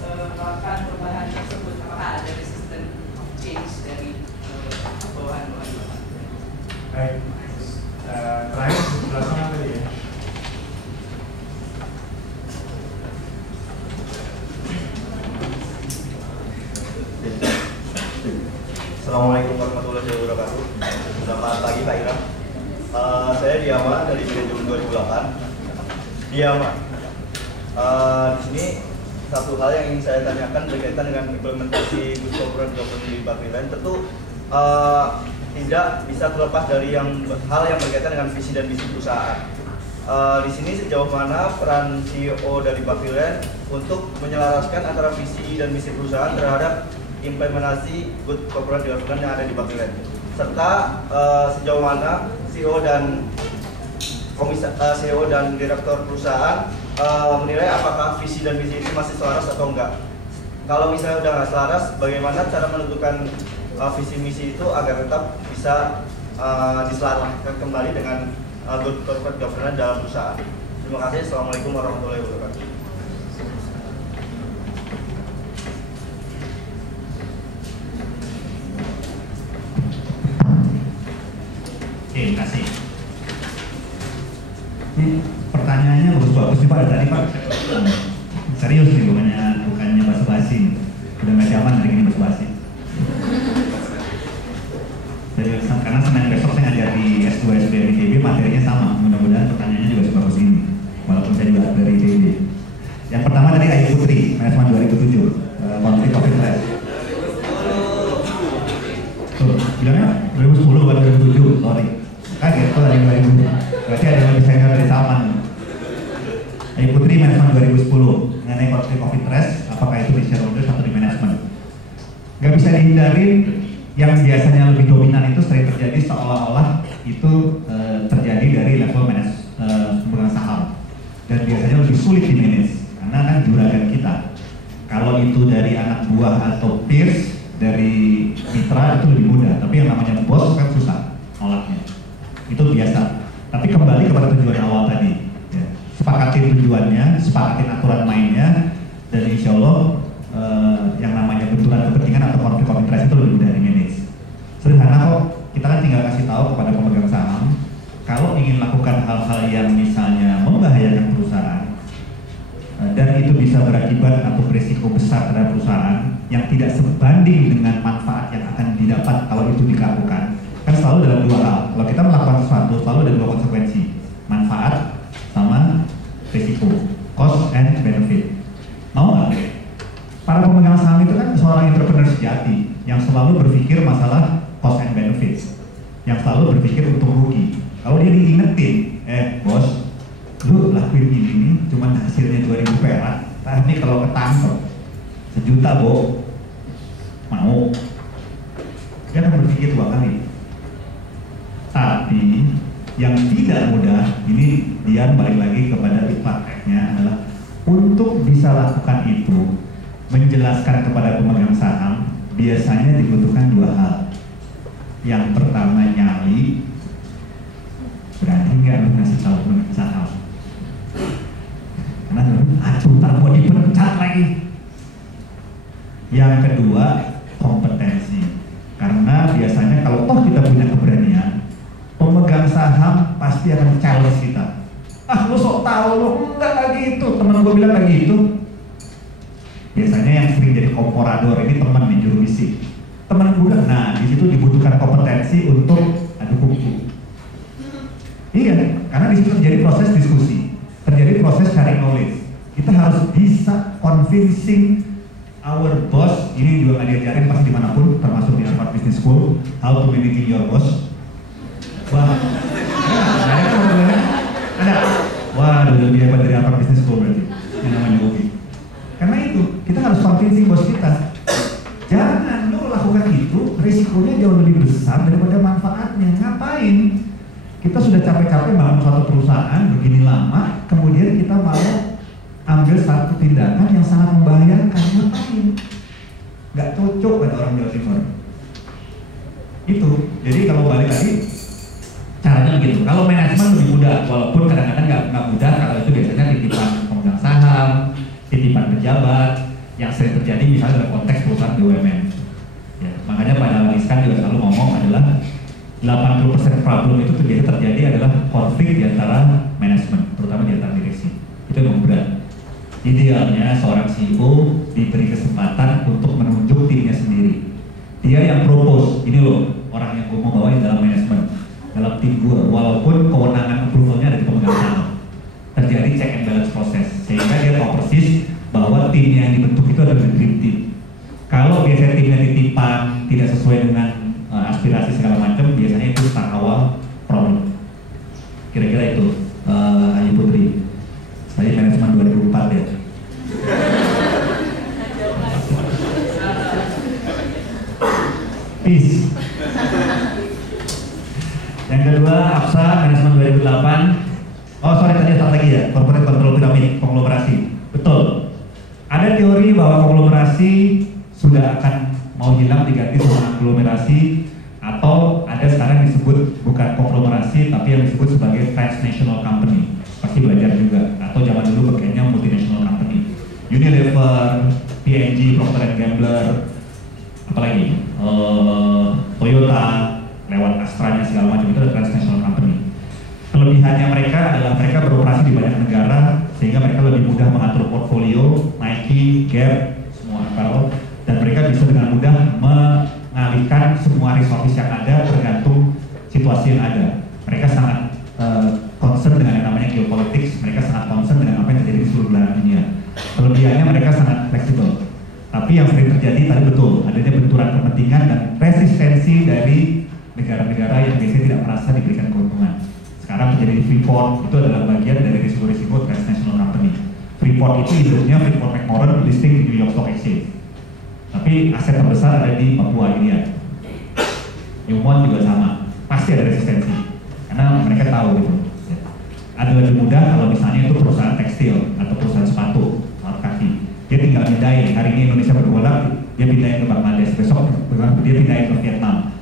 melakukan perubahan tersebut? Apakah ada resistance of change dari bawahan Bapak? Baik. Terakhir sebelah sana tadi ya. Assalamualaikum warahmatullahi wabarakatuh. Selamat pagi Pak Ira. Saya Diama dari manajemen 2008. Diama. Di sini satu hal yang ingin saya tanyakan berkaitan dengan implementasi good corporate governance di Bapilens. Tentu tidak bisa terlepas dari hal yang berkaitan dengan visi dan misi perusahaan. Di sini sejauh mana peran CEO dari Bapilens untuk menyelaraskan antara visi dan misi perusahaan terhadap implementasi good corporate governance yang ada di Bapilens, serta sejauh mana CEO dan direktur perusahaan menilai apakah visi dan misi itu masih selaras atau enggak. Kalau misalnya udah nggak selaras, bagaimana cara menentukan visi misi itu agar tetap bisa diselaraskan kembali dengan good corporate governance dalam perusahaan. Terima kasih. Assalamualaikum warahmatullahi wabarakatuh. Oke, terima kasih. Ini pertanyaannya bagus-bagus nih Pak, tadi Pak. Serius nih, bukannya basa-basi. Udah nggak zaman hari ini basa-basi. Karena Senin besok saya ngajar di S2 SBM ITB, materinya sama. Mudah-mudahan pertanyaannya juga sebagus ini, walaupun saya juga dari ITB. Yang pertama tadi Ayu Putri, manajemen 2007, konflik of interest. Tuh, bilangnya 2010 bukan 2007, sorry. Kaget tuh dari 2000. Berarti ada yang lebih senior dari Salman. Ayu Putri, manajemen 2010, mengenai konflik of interest, apakah itu di shareholders atau di manajemen. Gak bisa dihindari, yang biasanya lebih dominan itu sering terjadi seolah-olah itu terjadi dari level pemegang saham, dan biasanya lebih sulit di manage. itu dari anak buah atau peers, dari mitra itu lebih mudah. Tapi yang namanya bos kan susah nolaknya. Itu biasa. Tapi kembali kepada tujuan awal tadi. Ya. Sepakatin tujuannya, sepakatin aturan mainnya, dan insya Allah yang namanya benturan kepentingan atau konflik of interest itu lebih mudah di-manage. Sederhana kok, kita kan tinggal kasih tahu kepada pemegang saham, kalau ingin lakukan hal-hal yang misalnya membahayakan perusahaan, dan itu bisa berakibat atau berisiko besar terhadap perusahaan yang tidak sebanding dengan manfaat yang akan didapat kalau itu dilakukan, kan selalu dalam dua hal. Kalau kita melakukan sesuatu, selalu ada dua konsekuensi, manfaat sama risiko, cost and benefit. Mau nggak? Para pemegang saham itu kan seorang entrepreneur sejati yang selalu berpikir masalah cost and benefit, yang selalu berpikir untung rugi. Kalau dia diingetin, bos, lu lakuin ini nih, cuman hasilnya 2.000 perak, tapi kalau ketangkep 1 juta, Bo, mau? Dia akan berpikir 2 kali. Tapi yang tidak mudah, ini dia balik lagi kepada prakteknya adalah untuk bisa lakukan itu, menjelaskan kepada pemegang saham biasanya dibutuhkan 2 hal. Yang pertama nyali, berani nggak lu ngasih tahu pemegang saham? Karena aduh ntar mau dipecat lagi. Yang kedua kompetensi, karena biasanya kalau toh kita punya keberanian, pemegang saham pasti akan challenge kita. Ah lu sok tahu, lu enggak lagi itu, temen gue bilang lagi itu. Biasanya yang sering jadi komporador ini teman nih, juru bisik. Teman gue bilang, nah di situ dibutuhkan kompetensi untuk adu kuku. Iya, karena di situ terjadi proses diskusi, terjadi proses sharing knowledge. Kita harus bisa convincing our boss. Ini juga nggak diajarin pasti dimanapun, termasuk di Harvard Business School, how to manage your boss. Wah, ada. Wah, lebih hebat dari Harvard Business School berarti. Yang namanya Bobi. Karena itu, kita harus convincing bos kita. Jangan lu lakukan itu, risikonya jauh lebih besar daripada manfaatnya. Ngapain? Kita sudah capek-capek bangun suatu perusahaan begini lama, kemudian kita mau ambil satu tindakan yang sangat membahayakan. Ngapain? Gak cocok kata orang Jawa Timur. Itu, jadi kalau balik lagi, caranya begitu. Kalau manajemen lebih mudah, walaupun kadang-kadang nggak mudah, kalau itu biasanya titipan pemegang saham, titipan pejabat yang sering terjadi misalnya dalam konteks perusahaan BUMN. Ya, makanya Pak Dahlan Iskan juga selalu ngomong adalah 80% problem itu terjadi adalah konflik di antara manajemen, terutama di antara direksi. Itu yang berat. Idealnya seorang CEO diberi kesempatan untuk menunjuk timnya sendiri. Dia yang propose, ini loh orang yang gue mau bawain dalam manajemen, dalam tim gue, walaupun kewenangan approvalnya ada di pemegang saham. Terjadi check and balance proses, sehingga dia tahu persis bahwa tim yang dibentuk itu adalah dream team. Kalau biasanya timnya titipan, tidak sesuai dengan aspirasi segala macam, biasanya itu start awal problem. Kira-kira itu, Ayu Putri. Saya manajemen 2004 ya. Peace. Yang kedua, Absa, manajemen 2008. Oh sorry, tadi satu lagi ya, corporate control pyramid, konglomerasi. Betul. Ada teori bahwa konglomerasi sudah akan mau hilang diganti sama aglomerasi, atau ada sekarang disebut bukan konglomerasi tapi yang disebut sebagai transnational company. Pasti belajar juga, atau zaman dulu pakainya multinational company. Unilever, P&G, Procter & Gamble, apalagi Toyota, lewat Astra-nya segala macam, itu ada transnational company. Kelebihannya mereka adalah mereka beroperasi di banyak negara, sehingga mereka lebih mudah mengatur portfolio, Nike, Gap, semua apparel, dan mereka bisa dengan mudah mengalihkan semua resources yang ada tergantung situasi yang ada. Mereka sangat concern dengan yang namanya geopolitics, mereka sangat concern dengan apa yang terjadi di seluruh belahan dunia. Kelebihannya mereka sangat fleksibel. Tapi yang sering terjadi tadi betul, adanya benturan kepentingan dan resistensi dari negara-negara yang biasanya tidak merasa diberikan keuntungan. Sekarang terjadi di Freeport, itu adalah bagian dari risiko-risiko transnational company. Freeport itu induknya Freeport McMoran listing di New York Stock Exchange. Tapi aset terbesar ada di Papua India. Newmont juga sama, pasti ada resistensi. Karena mereka tahu gitu. Ada lebih mudah kalau misalnya itu perusahaan tekstil atau perusahaan sepatu, alat kaki. Dia tinggal mindahin hari ini Indonesia bergolak, dia pindahin ke Bangladesh, besok dia pindahin ke Vietnam.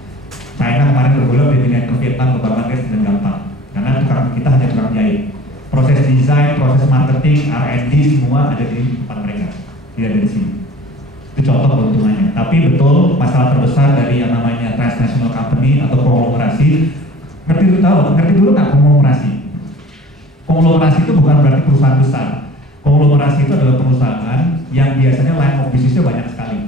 China kemarin bergolak, dia pindahin ke Vietnam, ke Bangladesh dengan gampang. Karena tukang kita hanya tukang jahit. Proses desain, proses marketing, R&D semua ada di tempat mereka, tidak ada di sini. Itu contoh keuntungannya. Tapi betul masalah terbesar dari yang namanya transnational company atau konglomerasi. Ngerti dulu nggak konglomerasi? Konglomerasi itu bukan berarti perusahaan besar. Konglomerasi itu adalah perusahaan yang biasanya line of business-nya banyak sekali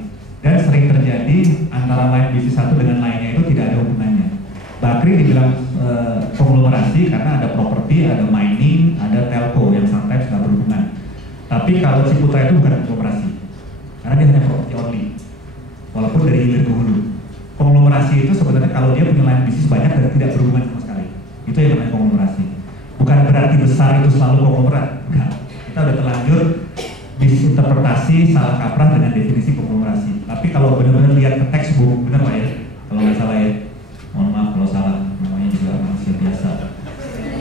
dan sering terjadi antara line bisnis satu dengan lainnya itu tidak ada hubungannya. Bakri dibilang konglomerasi karena ada properti, ada mining, ada telco yang sometimes nggak berhubungan. Tapi kalau Ciputra itu bukan konglomerasi karena dia hanya properti only, walaupun dari hilir ke hulu. Konglomerasi itu sebenarnya kalau dia punya line bisnis banyak dan tidak berhubungan sama sekali, itu yang namanya konglomerasi. Bukan berarti besar itu selalu konglomerat, enggak. Kita udah terlanjur misinterpretasi, salah kaprah dengan definisi konglomerasi. Tapi kalau benar-benar lihat ke textbook, benar Pak ya? Kalau nggak salah ya, mohon maaf kalau salah, namanya juga manusia biasa.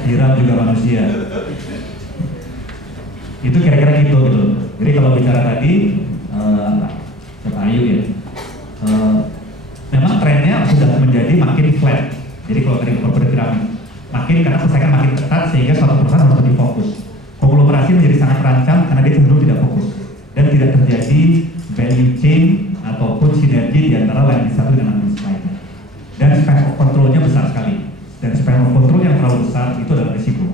Hiram juga manusia. Itu kira-kira gitu. Jadi kalau bicara tadi, Pak Ayu ya, memang trennya sudah menjadi makin flat. Jadi kalau tadi corporate pyramid, makin karena persaingan makin ketat sehingga suatu perusahaan harus lebih fokus. Konglomerasi menjadi sangat terancam karena dia cenderung tidak fokus dan tidak terjadi value chain ataupun sinergi di antara line bisnis satu dengan bisnis lainnya. Dan span of control-nya besar sekali. Dan span of control yang terlalu besar itu adalah risiko.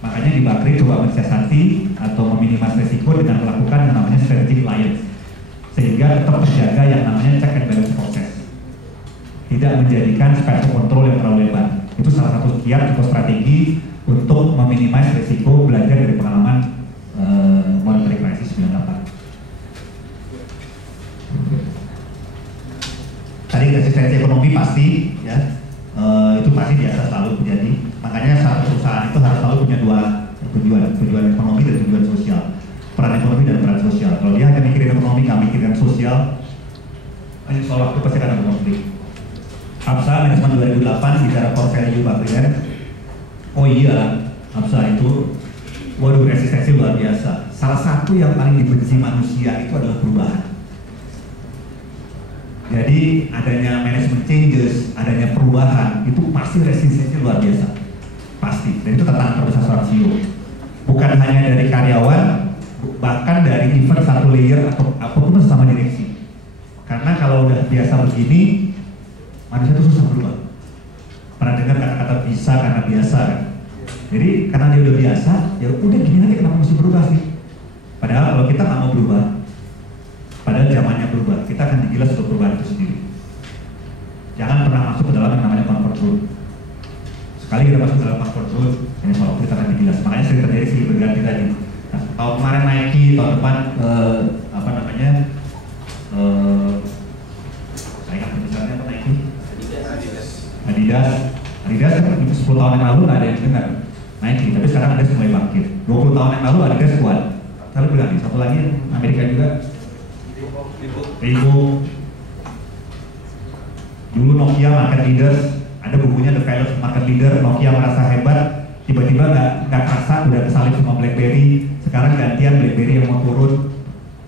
Makanya di Bakri coba mensiasati atau meminimasi risiko dengan melakukan yang namanya strategic alliance, sehingga tetap terjaga yang namanya check and balance proses. Tidak menjadikan span of control yang terlalu lebar. Itu salah satu kiat atau strategi untuk meminimasi risiko, belajar dari pengalaman monetary crisis 98. Tadi resistensi ekonomi pasti ya, itu pasti biasa selalu terjadi. Makanya satu perusahaan itu harus selalu punya dua tujuan ekonomi dan tujuan sosial, peran ekonomi dan peran sosial. Kalau dia hanya mikirin ekonomi, nggak mikirin sosial, hanya soal waktu pasti akan ada konflik. Absa manajemen 2008 bicara core value Bakrian. Oh iya, Absa itu, waduh resistensi luar biasa. Salah satu yang paling dibenci manusia itu adalah perubahan. Jadi adanya management changes, adanya perubahan, itu pasti resistensi luar biasa. Pasti, dan itu tantangan terbesar seorang CEO. Bukan hanya dari karyawan, bahkan dari even satu layer atau apapun sesama direksi. Karena kalau udah biasa begini, manusia itu susah berubah. Pernah dengar kata-kata bisa karena biasa kan? Jadi karena dia udah biasa, ya udah gini aja, kenapa mesti berubah sih? Padahal kalau kita nggak mau berubah, padahal zamannya berubah, kita akan digilas untuk perubahan itu sendiri. Jangan pernah masuk ke dalam yang namanya comfort zone. Sekali kita masuk ke dalam comfort zone, ini soal kita akan digilas. Makanya sering terjadi silih berganti tadi. Nah, tahun kemarin Nike, tahun depan saya ingat misalnya apa Nike? Adidas kan 10 tahun yang lalu nggak ada yang dengar Nike, tapi sekarang Adidas mulai bangkit. 20 tahun yang lalu Adidas kuat. Saya bilang nih, satu lagi Amerika juga. Reebok. Dulu Nokia market leaders, ada bukunya The Failures of Market Leader. Nokia merasa hebat, tiba-tiba nggak kerasa udah kesalip sama BlackBerry. Sekarang gantian BlackBerry yang mau turun,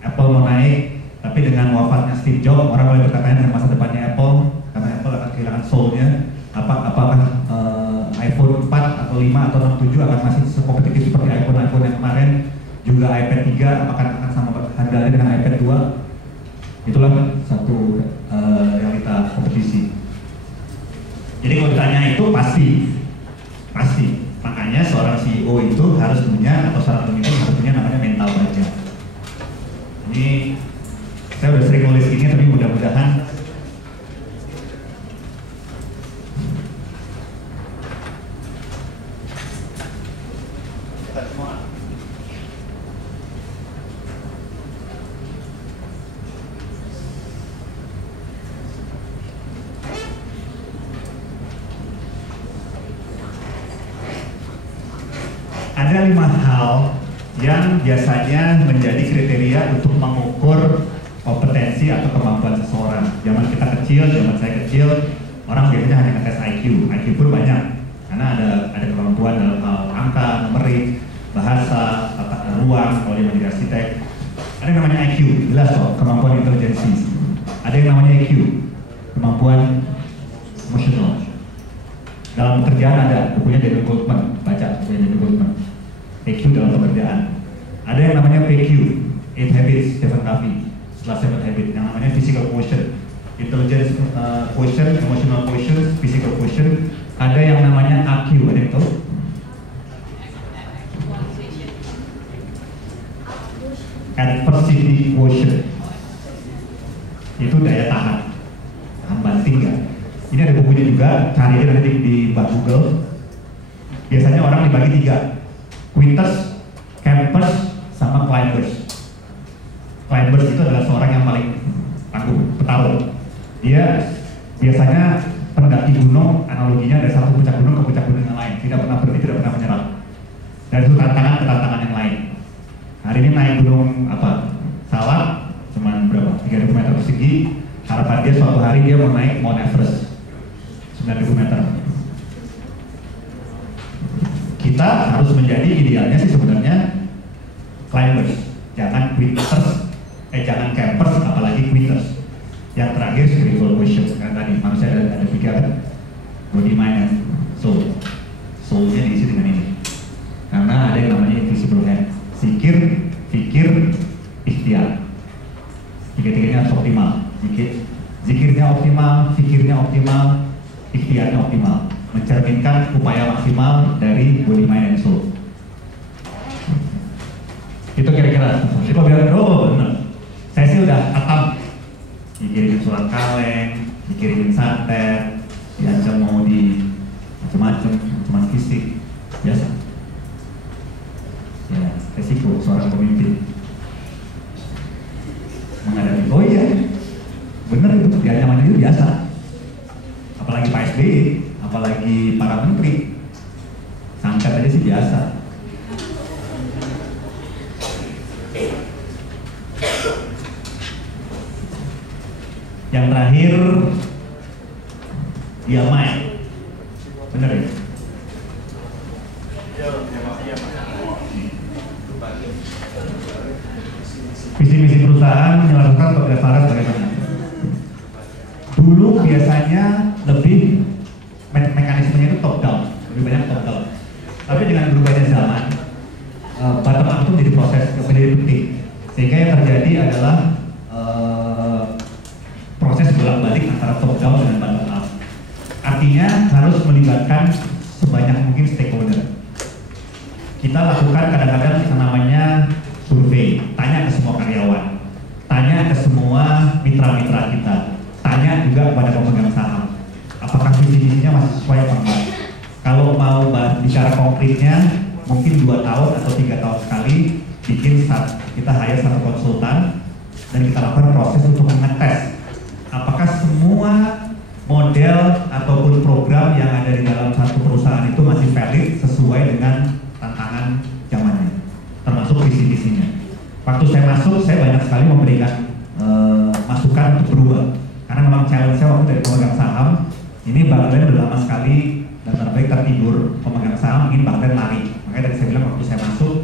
Apple mau naik. Tapi dengan wafatnya Steve Jobs, orang mulai berkata dengan masa depannya Apple, karena Apple akan kehilangan soul-nya. Apakah iPhone 4 atau 5 atau 67 akan masih sekompetitif seperti iPhone yang kemarin? Juga iPad 3 apakah akan sama harganya dengan iPad 2? Itulah satu realita kompetisi. Jadi kalau ditanya itu pasti. Makanya seorang CEO itu harus punya, atau seorang pemimpin harus punya namanya mental baja. Ini saya udah sering nulis ini, tapi mudah-mudahan ada 5 hal yang biasanya menjadi kriteria untuk mengukur kompetensi atau kemampuan seseorang. Zaman saya kecil, orang biasanya hanya ngetes IQ pun banyak, karena ada kemampuan dalam hal angka, numerik, bahasa, tata ruang, kalau dia menjadi arsitek. Ada yang namanya IQ, jelas kok, kemampuan intelijensi. Ada yang namanya EQ, kemampuan emosional. Dalam pekerjaan ada, bukunya Daniel Goleman, baca bukunya Daniel Goleman. EQ dalam pekerjaan. Ada yang namanya PQ, 8 Habits, Stephen Covey, setelah 7 Habits, yang namanya Physical Quotient, Intelligence Quotient, Emotional Quotient, Physical Quotient. Ada yang namanya AQ, ada yang tahu? Adversity Quotient, itu daya tahan banting ya. Ini ada bukunya juga, cari aja nanti di Google. Biasanya orang dibagi 3, quitters, campers, sama climbers. Climbers itu adalah seorang yang paling tangguh, petarung. Dia biasanya pendaki gunung, analoginya dari satu puncak gunung ke puncak gunung yang lain, tidak pernah berhenti, tidak pernah menyerah. Dari itu tantangan ke tantangan yang lain. Hari ini naik gunung apa? Salak, cuman berapa? 3.000 meter persegi. Harapan dia suatu hari dia mau naik Mount Everest, 9.000 meter. Kita harus menjadi idealnya sih sebenarnya climbers, jangan quitters, jangan campers, apalagi quitters. Yang terakhir spiritual quotient, kan tadi manusia ada 3, body, mind, and soul. Soulnya diisi dengan ini. Karena ada yang namanya invisible hand. Zikir, fikir, ikhtiar. Tiga-tiganya harus optimal. Zikirnya optimal, fikirnya optimal, ikhtiarnya optimal. Mencerminkan upaya maksimal dari body, mind, and soul. Itu kira-kira. Jadi kalau bilang, oh benar, saya sih udah hatam. Dikirimin surat kaleng, dikirimin santet, diancam mau di macam-macam fisik, biasa. Ya, resiko seorang pemimpin menghadapi. Oh iya, bener itu diancam itu biasa. Apalagi Pak SBY, apalagi para menteri, santet aja sih biasa. Yang terakhir, Diamai, bener ya? Visi misi perusahaan menyalurkan kepada Farah bagaimana? Dulu biasanya lebih mekanismenya itu top down, lebih banyak top down. Tapi dengan berubahnya zaman, bottom up itu menjadi proses yang menjadi penting. Sehingga yang terjadi adalah proses bolak-balik antara top down dengan bottom up. Artinya harus melibatkan sebanyak mungkin stakeholder. Kita lakukan kadang-kadang yang namanya survei, tanya ke semua karyawan, tanya ke semua mitra-mitra kita, tanya juga kepada pemegang saham, apakah visi-misinya masih sesuai apa enggak. Kalau mau bicara konkretnya, mungkin 2 tahun atau 3 tahun sekali bikin kita hire satu konsultan dan kita lakukan proses untuk mengetes apakah semua model ataupun program yang ada di dalam satu perusahaan itu masih valid sesuai dengan tantangan zamannya, termasuk visi-misinya. Waktu saya masuk, saya banyak sekali memberikan masukan untuk berubah, karena memang challenge saya waktu dari pemegang saham ini Bang Glenn udah lama sekali dan terbaik tertidur, pemegang saham ingin Bang Glenn lari. Makanya tadi saya bilang waktu saya masuk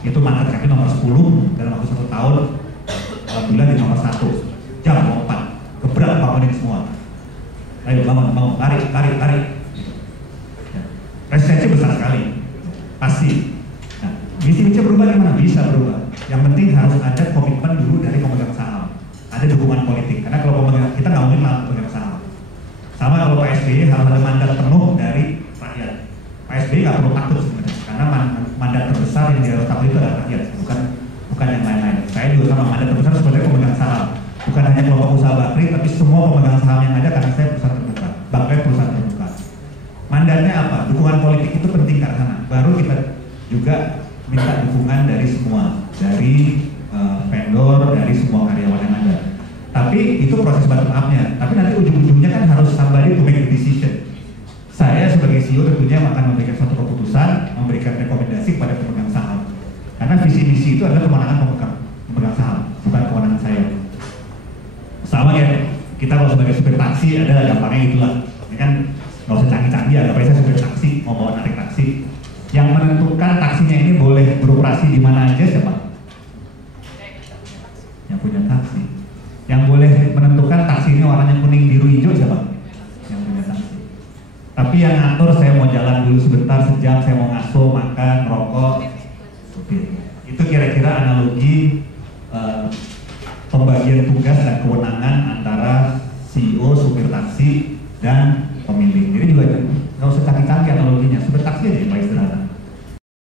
itu market kaki nomor 10 dalam waktu 1 tahun, alhamdulillah di nomor 1, jam 4, gebrak bangunin semua. Ayo bangun, lari. Resistensi besar sekali, pasti. Nah, misi-misi berubah gimana? Bisa berubah. Yang penting harus ada komitmen dulu dari pemegang saham, ada dukungan politik. Karena kalau kita nggak mungkin langsung pemegang saham. Sama kalau Pak SBY harus ada mandat penuh dari rakyat. Pak SBY nggak perlu takut sebenarnya, karena mandat terbesar yang dia harus takut itu adalah rakyat, bukan yang lain-lain. Saya juga sama mandat terbesar sebagai pemegang saham. Bukan hanya kelompok usaha Bakri, tapi semua pemegang saham yang ada karena saya perusahaan terbuka. Bakri perusahaan terbuka. Mandatnya apa? Dukungan politik itu penting karena baru kita juga minta dukungan dari semua, dari vendor, dari semua karyawan yang ada. Tapi itu proses bottom up-nya. Tapi nanti ujung-ujungnya kan harus somebody to make the decision. Saya sebagai CEO tentunya akan memberikan suatu keputusan, memberikan rekomendasi kepada pemegang saham. Karena visi misi itu adalah kewenangan pemegang saham, bukan kewenangan saya. Sama ya, kita kalau sebagai supir taksi ada gampangnya itulah. Ini kan nggak usah canggih-canggih, agak saya supir taksi, mau bawa narik taksi. Yang menentukan taksinya ini boleh beroperasi di mana aja siapa? dulu sebentar, sejam saya mau ngaso, makan, rokok. Itu kira-kira analogi pembagian tugas dan kewenangan antara CEO, supir taksi, dan pemilik. Jadi juga nggak usah canggih-canggih analoginya, supir taksi aja